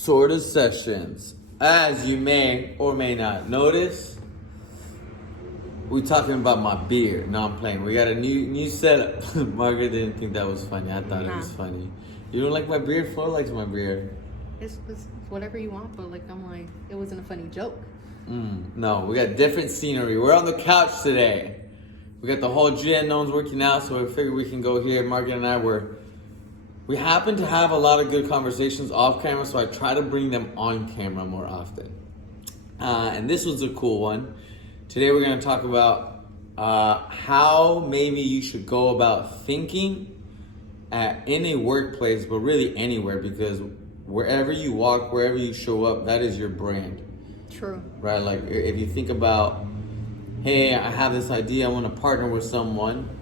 SORTA sessions. As you may or may not notice, we're talking about my beard. No, I'm playing. We got a new setup. Margaret didn't think that was funny. I thought it was funny. You don't like my beard? Flo likes my beard. It's whatever you want, but it wasn't a funny joke. No, we got different scenery. We're on the couch today. We got the whole gym. No one's working out, so I figured we can go here. Margaret and I we happen to have a lot of good conversations off camera, so I try to bring them on camera more often. And this was a cool one. Today we're going to talk about how maybe you should go about thinking in a workplace, but really anywhere, because wherever you walk, wherever you show up, that is your brand. True. Right? Like if you think about, hey, I have this idea, I want to partner with someone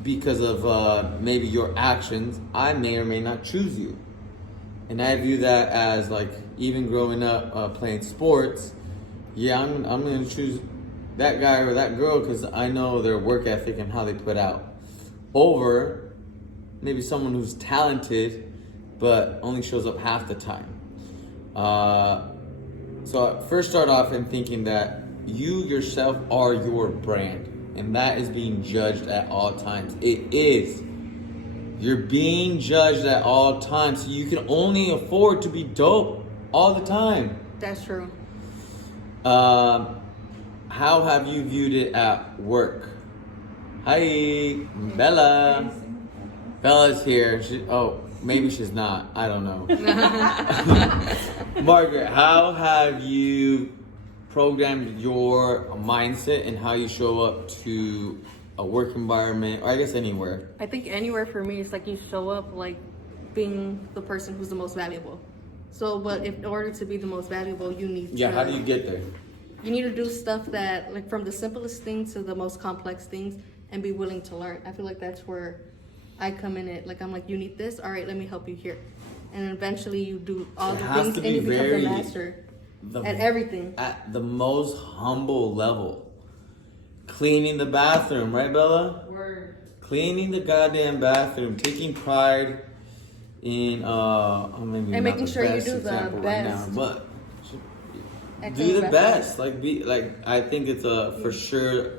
because of maybe your actions, I may or may not choose you. And I view that as like, even growing up playing sports, yeah, I'm going to choose that guy or that girl because I know their work ethic and how they put out, over maybe someone who's talented but only shows up half the time. So I first start off in thinking that you yourself are your brand, and that is being judged at all times. It is. You're being judged at all times, so you can only afford to be dope all the time. That's true. How have you viewed it at work? Hi, Bella. Bella's here. Maybe she's not. I don't know. Margaret, how have you programmed your mindset and how you show up to a work environment, or I guess anywhere? I think anywhere for me is like you show up like being the person who's the most valuable. So, but in order to be the most valuable, you need to... Yeah, how do you get there? You need to do stuff that, like, from the simplest things to the most complex things, and be willing to learn. I feel like that's where I come in it. Like, I'm like, you need this? All right, let me help you here. And then eventually you do all the things and you become the master at everything. At the most humble level. Cleaning the bathroom, right, Bella? Word. Cleaning the goddamn bathroom. Taking pride in, maybe and making not sure you do the example best. right now, but do the best. I think it's for sure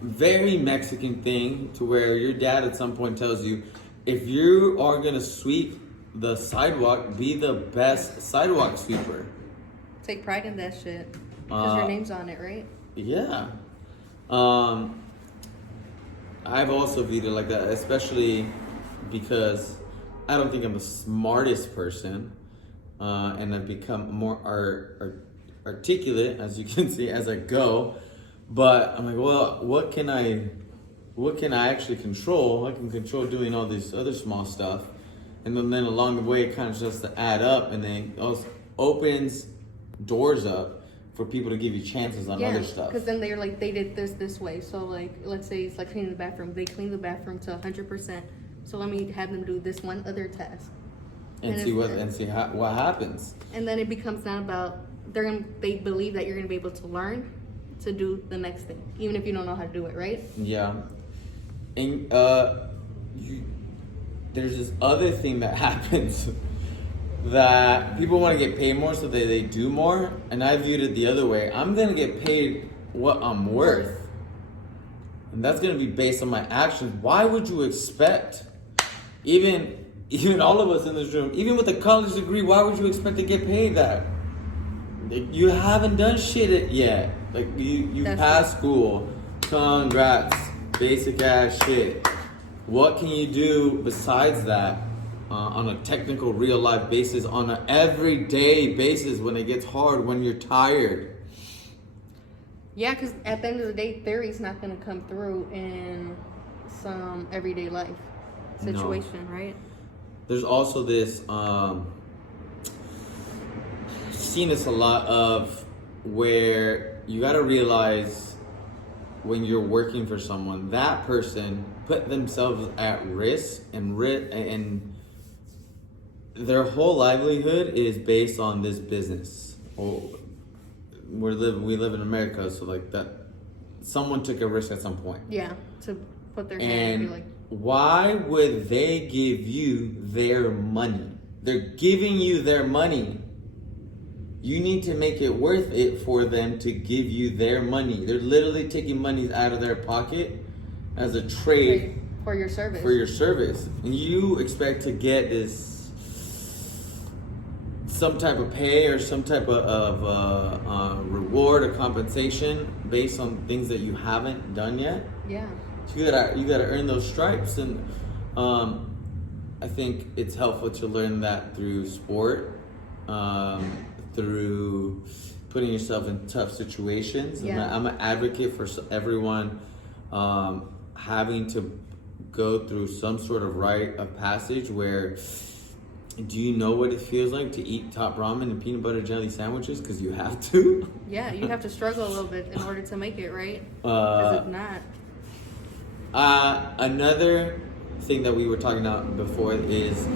very Mexican thing, to where your dad at some point tells you, if you are gonna sweep the sidewalk, be the best sidewalk sweeper. Take pride in that shit, because your name's on it, right? Yeah. I've also viewed it like that, especially because I don't think I'm the smartest person, and I've become more articulate, as you can see, as I go. But I'm like, well, what can I actually control? I can control doing all this other small stuff, and then along the way, it kind of just to add up, and then also opens doors up for people to give you chances on other stuff. Because then they're like, they did this way. So like, let's say it's like cleaning the bathroom. They clean the bathroom to 100%. So let me have them do this one other task, and see what happens. And then it becomes not about they believe that you're gonna be able to learn to do the next thing, even if you don't know how to do it, right? Yeah. And there's this other thing that happens that people want to get paid more, so they do more, and I viewed it the other way. I'm gonna get paid what I'm worth, and that's gonna be based on my actions. Why would you expect, even all of us in this room, even with a college degree, why would you expect to get paid that? You haven't done shit yet. Like, you passed school. Congrats. Basic ass shit. What can you do besides that on a technical, real life basis, on an everyday basis, when it gets hard, when you're tired? Yeah, because at the end of the day, theory's not going to come through in some everyday life situation, right? There's also this, seen this a lot of, where you got to realize when you're working for someone, that person put themselves at risk, and their whole livelihood is based on this business. We live in America, so like that, someone took a risk at some point. Yeah, to put their hand and be like, why would they give you their money? They're giving you their money. You need to make it worth it for them to give you their money. They're literally taking money out of their pocket as a trade for your service. For your service. And you expect to get this some type of pay or some type of reward or compensation based on things that you haven't done yet. Yeah. So you gotta earn those stripes, and I think it's helpful to learn that through sport, through putting yourself in tough situations. Yeah. And I'm an advocate for everyone having to go through some sort of rite of passage where, do you know what it feels like to eat top ramen and peanut butter jelly sandwiches? Because you have to. Yeah, you have to struggle a little bit in order to make it, right? Because if not. Another thing that we were talking about before is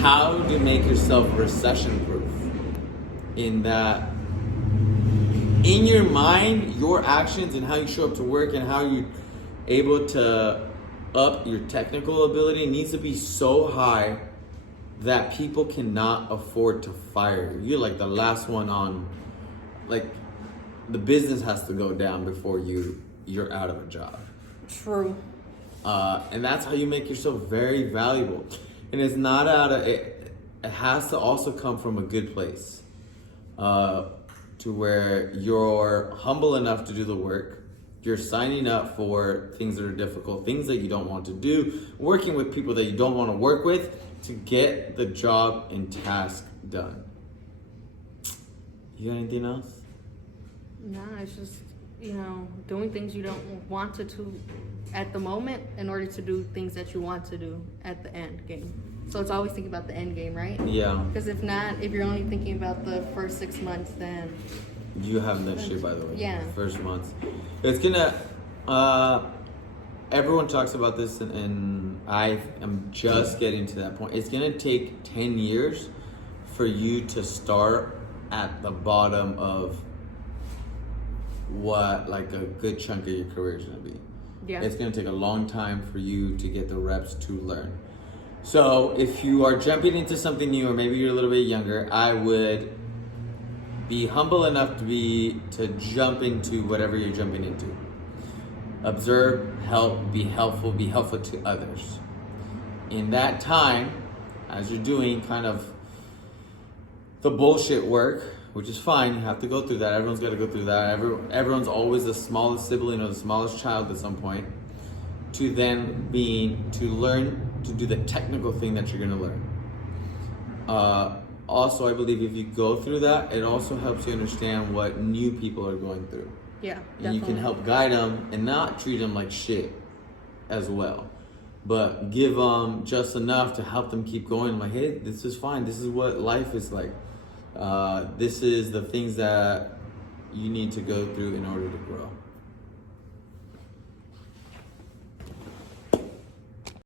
how to make yourself recession proof. In that, in your mind, your actions and how you show up to work and how you're able to up your technical ability needs to be so high that people cannot afford to fire you. You're like the last one on, like, the business has to go down before you're out of a job. True. And that's how you make yourself very valuable. And it's not it has to also come from a good place. To where you're humble enough to do the work, you're signing up for things that are difficult, things that you don't want to do, working with people that you don't want to work with to get the job and task done. You got anything else? Nah, it's just, doing things you don't want to do at the moment in order to do things that you want to do at the end game. So it's always thinking about the end game, right? Yeah. Because if you're only thinking about the first 6 months, then you haven't done shit, by the way. Yeah. First months. It's gonna, everyone talks about this, and I am just getting to that point. It's gonna take 10 years for you to start at the bottom of what, like, a good chunk of your career is gonna be. Yeah. It's gonna take a long time for you to get the reps to learn. So if you are jumping into something new, or maybe you're a little bit younger, I would be humble enough to jump into whatever you're jumping into. Observe, help, be helpful to others. In that time, as you're doing kind of the bullshit work, which is fine, you have to go through that. Everyone's got to go through that. Everyone's always the smallest sibling or the smallest child at some point. To then to learn to do the technical thing that you're going to learn. Also, I believe if you go through that, it also helps you understand what new people are going through. Yeah, and definitely. you can help guide them and not treat them like shit as well. But give them just enough to help them keep going. Like, hey, this is fine. This is what life is like. This is the things that you need to go through in order to grow.